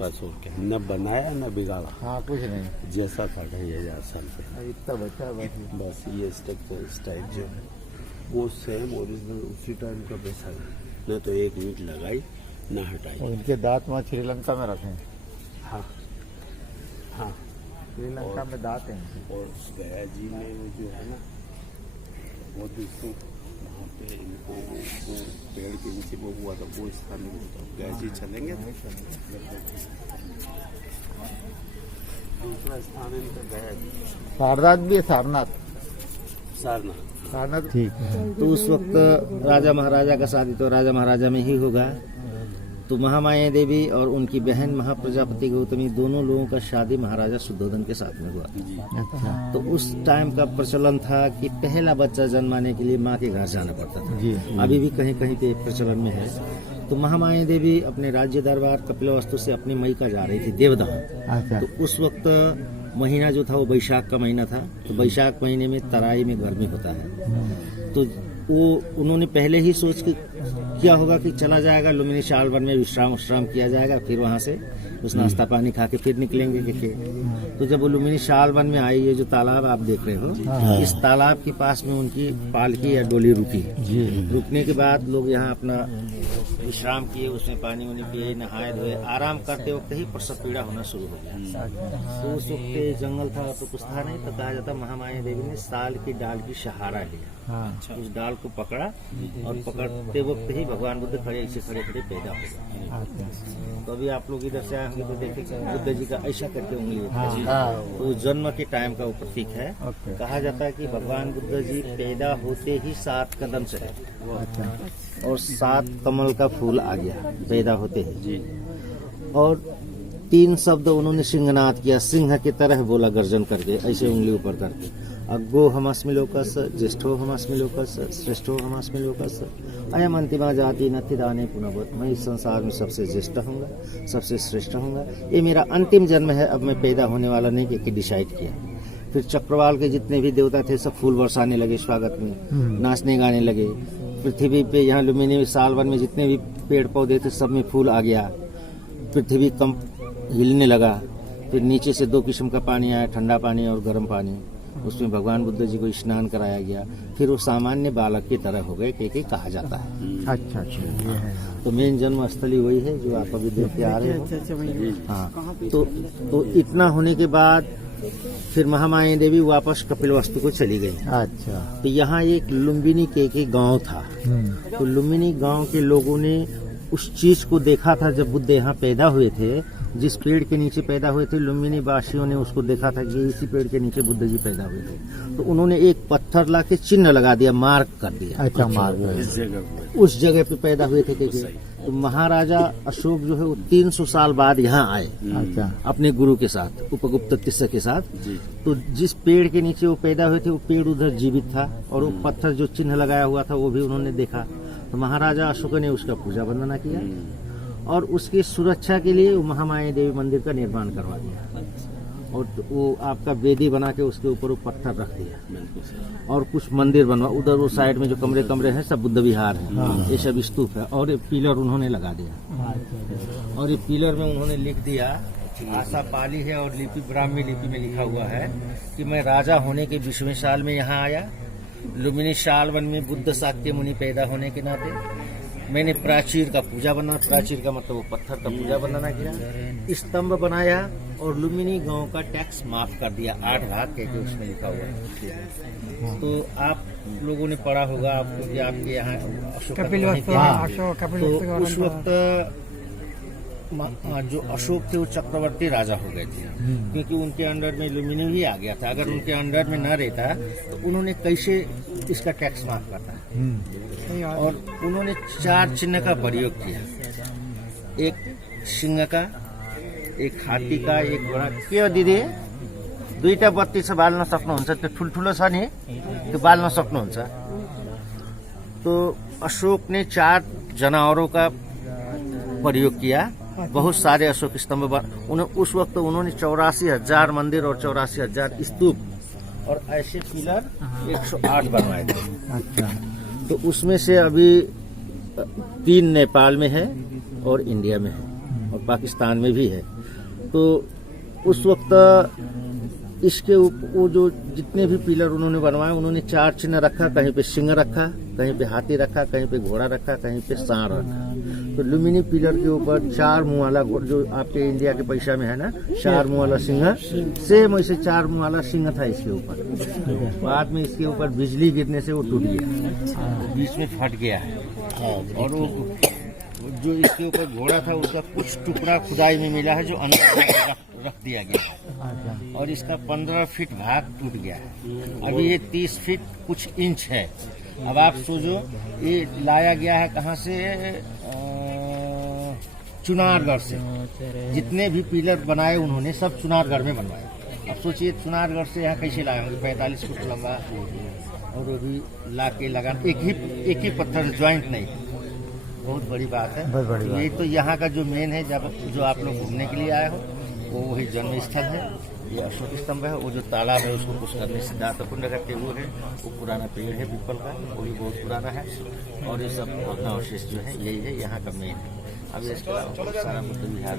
बस हो क्या, न बनाया न बिगाड़ा। हाँ कुछ नहीं, जैसा था 2500 साल से इतना बचा है बस। बस ये स्ट्रक्चर स्टाइल जो है वो सेम ओरिजिनल उसी टाइम का वैसा है, न तो एक ईंट लगाई न हटाई। और इनके दांत वहाँ श्रीलंका में रखे हैं। हाँ हाँ। श्रीलंका में दांत हैं। और गया जी में वो जो है ना वो दोस्तों वहाँ पे इनको वो पेड़ के नीचे वो हुआ था, वो स्थान नहीं होता। गया जी चलेंगे दूसरा स्थान इनका गया जी, सारनाथ भी है, सारनाथ। सारनाथ। सारनाथ ठीक है। तो उस वक्त राजा महाराजा का शादी तो राजा महाराजा में ही होगा। तो महामाया देवी और उनकी बहन महाप्रजापति गौतमी दोनों लोगों का शादी महाराजा शुद्धोधन के साथ में हुआ। अच्छा तो उस टाइम का प्रचलन था कि पहला बच्चा जन्माने के लिए माँ के घर जाना पड़ता था। जी। अभी भी कहीं कहीं पे प्रचलन में है। तो महामाया देवी अपने राज्य दरबार कपिलवस्तु से अपनी मई का जा रही थी देवदह। अच्छा। तो उस वक्त महीना जो था वो बैशाख का महीना था। तो बैशाख महीने में तराई में गर्मी होता है। तो वो उन्होंने पहले ही सोच के किया होगा कि चला जाएगा लुम्बिनी शालवन में विश्राम किया जाएगा, फिर वहां से कुछ नाश्ता पानी खा के फिर निकलेंगे के। तो जब वो लुम्बिनी शालवन में आई, ये जो तालाब आप देख रहे हो, इस तालाब के पास में उनकी पालकी या डोली रुकी। रुकने के बाद लोग यहाँ अपना विश्राम किए, उसमें पानी वानी पिए, नहाए धोए, आराम करते वक्त ही प्रसव पीड़ा होना शुरू हो गया। तो उस वक्त जंगल था तो कुछ था नहीं, तो कहा जाता महामाया देवी ने साल की डाल की सहारा लिया। हाँ। उस डाल को पकड़ा और पकड़ते वक्त ही भगवान बुद्ध खड़े ऐसे खड़े खड़े पैदा हो गए। अच्छा। तो अभी आप लोग इधर से आए होंगे तो देखे कि बुद्ध जी का ऐसा करके उंगली हाँ, उठाई। हाँ। तो उस जन्म के टाइम का वो प्रतीक है। ओके। कहा जाता है कि भगवान बुद्ध जी पैदा होते ही 7 कदम चले अच्छा। और 7 कमल का फूल आ गया पैदा होते ही। और 3 शब्द उन्होंने सिंहनाद किया, सिंह की तरह बोला गर्जन करके, ऐसे उंगली ऊपर करके, अग्गो हमस्मि लोकस, ज्येष्ठो हमस्मि लोकस, श्रेष्ठो हमस्मि लोकस, अयम अंतिमा जाति नति दाने पुनः, मैं इस संसार में सबसे ज्येष्ठ हूँगा, सबसे श्रेष्ठ हूँगा, ये मेरा अंतिम जन्म है, अब मैं पैदा होने वाला नहीं कि डिसाइड किया। फिर चक्रवाल के जितने भी देवता थे सब फूल बरसाने लगे स्वागत में, नाचने गाने लगे। पृथ्वी पे यहाँ लुम्बिनी सालवन में जितने भी पेड़ पौधे थे सब में फूल आ गया। पृथ्वी कम हिलने लगा। फिर नीचे से 2 किस्म का पानी आया, ठंडा पानी और गर्म पानी। उसमें भगवान बुद्ध जी को स्नान कराया गया। फिर वो सामान्य बालक की तरह हो गए कह कहा जाता है। अच्छा अच्छा, ये है। तो मेन जन्म स्थली वही है जो आप अभी देख के आ रहे हो। हाँ, तो इतना होने के बाद फिर महामाया देवी वापस कपिलवस्तु को चली गई। अच्छा। तो यहाँ एक लुम्बिनी के गांव था। तो लुम्बिनी गांव के लोगों ने उस चीज को देखा था जब बुद्ध यहाँ पैदा हुए थे, जिस पेड़ के नीचे पैदा हुए थे, लुम्बिनी वासियों ने उसको देखा था कि इसी पेड़ के नीचे बुद्ध जी पैदा हुए थे। तो उन्होंने एक पत्थर ला के चिन्ह लगा दिया, मार्क कर दिया। अच्छा, मार्क उस जगह पे पैदा हुए थे क्योंकि तो महाराजा अशोक जो है वो 300 साल बाद यहाँ आए। अच्छा। अपने गुरु के साथ, उपगुप्त तिस्सा के साथ। तो जिस पेड़ के नीचे वो पैदा हुए थे वो पेड़ उधर जीवित था और वो पत्थर जो चिन्ह लगाया हुआ था वो भी उन्होंने देखा। तो महाराजा अशोक ने उसका पूजा वंदना किया और उसकी सुरक्षा के लिए महामाया देवी मंदिर का निर्माण करवा दिया। और वो आपका वेदी बना के उसके ऊपर वो पत्थर रख दिया और कुछ मंदिर बनवा। उधर वो साइड में जो कमरे हैं सब बुद्ध विहार है। ये सब स्तूप है और एक पिलर उन्होंने लगा दिया। और ये पिलर में उन्होंने लिख दिया, आशा पाली है और लिपि ब्राह्मी लिपि में लिखा हुआ है कि मैं राजा होने के 20वें साल में यहाँ आया। लुम्बिनी शालवन में बुद्ध शाक्य मुनि पैदा होने के नाते मैंने प्राचीर का पूजा बना, प्राचीर का मतलब वो पत्थर का पूजा बनाना किया, स्तंभ बनाया और लुम्बिनी गांव का टैक्स माफ कर दिया 8 भाग के उसमें लिखा हुआ है। तो आप लोगों ने पढ़ा होगा आपको कि आपके यहाँ तो उस वक्त जो अशोक थे वो चक्रवर्ती राजा हो गए थे क्योंकि उनके अंडर में लुम्बिनी ही आ गया था। अगर उनके अंडर में न रहता तो उन्होंने कैसे इसका टैक्स माफ करता। और उन्होंने 4 चिन्ह का प्रयोग किया, एक सिंह का, एक हाथी का, एक घोड़ा के दिदी 2टा बत्ती छ बाल्न सक्नुहुन्छ, त्यो ठुल्ठुलो छ नि त्यो बाल्न सक्नुहुन्छ। तो अशोक ने 4 जनावरों का प्रयोग किया, बहुत सारे अशोक स्तंभ। उस वक्त उन्होंने 84,000 मंदिर और 84,000 स्तूप और ऐसे पिलर 108 बनवाए थे। अच्छा। तो उसमें से अभी 3 नेपाल में है और इंडिया में है। और पाकिस्तान में भी है। तो उस वक्त इसके वो जो जितने भी पिलर उन्होंने बनवाए, उन्होंने 4 चिन्ह रखा। कहीं पे सिंह रखा, कहीं पे हाथी रखा, कहीं पे घोड़ा रखा, कहीं पे सांड रखा। तो लुम्बिनी पिलर के ऊपर 4 मुँह वाला जो आपके इंडिया के पैसा में है ना, 4 मुँह वाला सिंह, सेम वैसे 4 मुँह वाला सिंह था इसके ऊपर। बाद में इसके ऊपर बिजली गिरने से वो टूट गया, बीच में फट गया है। और वो जो इसके ऊपर घोड़ा था उसका कुछ टुकड़ा खुदाई में मिला है, जो अंदर रख दिया गया है। और इसका 15 फीट भाग टूट गया है। अभी ये 30 फीट कुछ इंच है। अब आप सोचो, ये लाया गया है कहाँ से? चुनारगढ़ से। जितने भी पिलर बनाए उन्होंने सब चुनारगढ़ में बनवाए। अब सोचिए चुनारगढ़ से यहाँ कैसे लाए होंगे? 45 फुट लंबा, और वो भी ला के लगा, एक ही पत्थर, ज्वाइंट नहीं। बहुत बड़ी बात है। बहुत बड़ी बात। ये तो यहाँ का जो मेन है, जब जो आप लोग घूमने के लिए आए हो, वो वही जन्म स्थल है। ये अशोक स्तंभ है। वो जो तालाब है उसको कुछ करने सिद्धार्थ कुंड का टेबुल है, वो पुराना पेड़ है पीपल का, वो भी बहुत पुराना है। और ये सब भग्नावशेष जो है यही है यहाँ का मेन है। अब इसके अलावा बहुत सारा बुद्ध विहार